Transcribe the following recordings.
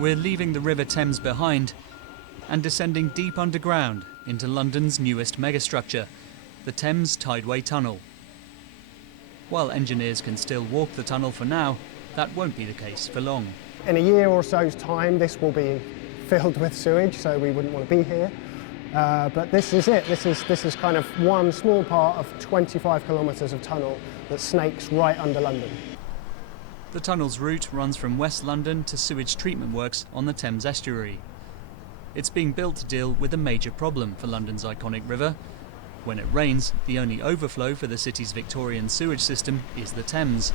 We're leaving the River Thames behind and descending deep underground into London's newest megastructure, the Thames Tideway Tunnel. While engineers can still walk the tunnel for now, that won't be the case for long. In a year or so's time, this will be filled with sewage, so we wouldn't want to be here. But this is it. This is kind of one small part of 25 kilometres of tunnel that snakes right under London. The tunnel's route runs from West London to sewage treatment works on the Thames estuary. It's being built to deal with a major problem for London's iconic river. When it rains, the only overflow for the city's Victorian sewage system is the Thames.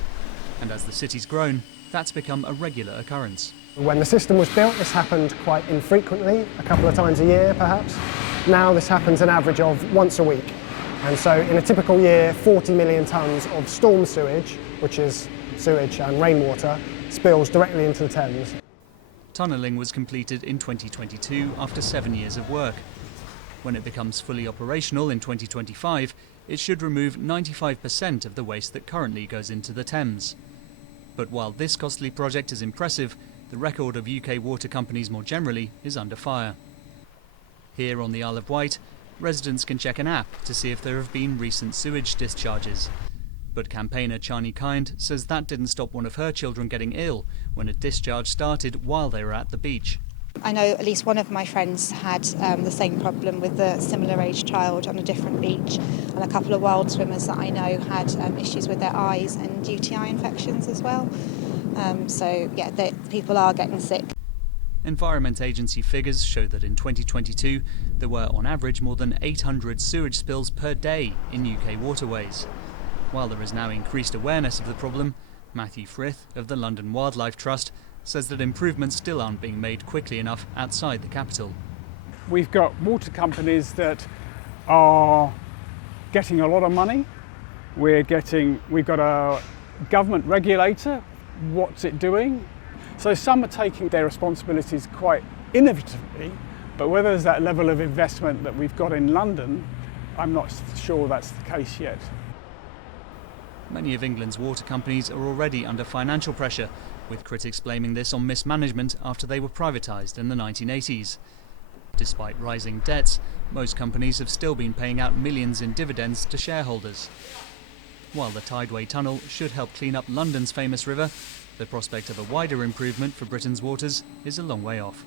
And as the city's grown, that's become a regular occurrence. When the system was built, this happened quite infrequently, a couple of times a year perhaps. Now this happens an average of once a week. And so in a typical year, 40 million tonnes of storm sewage, which is sewage and rainwater, spills directly into the Thames. Tunnelling was completed in 2022 after 7 years of work. When it becomes fully operational in 2025, it should remove 95% of the waste that currently goes into the Thames. But while this costly project is impressive, the record of UK water companies more generally is under fire. Here on the Isle of Wight, residents can check an app to see if there have been recent sewage discharges. But campaigner Chani Kind says that didn't stop one of her children getting ill when a discharge started while they were at the beach. I know at least one of my friends had the same problem with a similar age child on a different beach, and a couple of wild swimmers that I know had issues with their eyes and UTI infections as well. So yeah, people are getting sick. Environment Agency figures show that in 2022 there were on average more than 800 sewage spills per day in UK waterways. While there is now increased awareness of the problem, Matthew Frith of the London Wildlife Trust says that improvements still aren't being made quickly enough outside the capital. We've got water companies that are getting a lot of money. We've got a government regulator. What's it doing? So some are taking their responsibilities quite innovatively, but whether there's that level of investment that we've got in London, I'm not sure that's the case yet. Many of England's water companies are already under financial pressure, with critics blaming this on mismanagement after they were privatised in the 1980s. Despite rising debts, most companies have still been paying out millions in dividends to shareholders. While the Tideway Tunnel should help clean up London's famous river, the prospect of a wider improvement for Britain's waters is a long way off.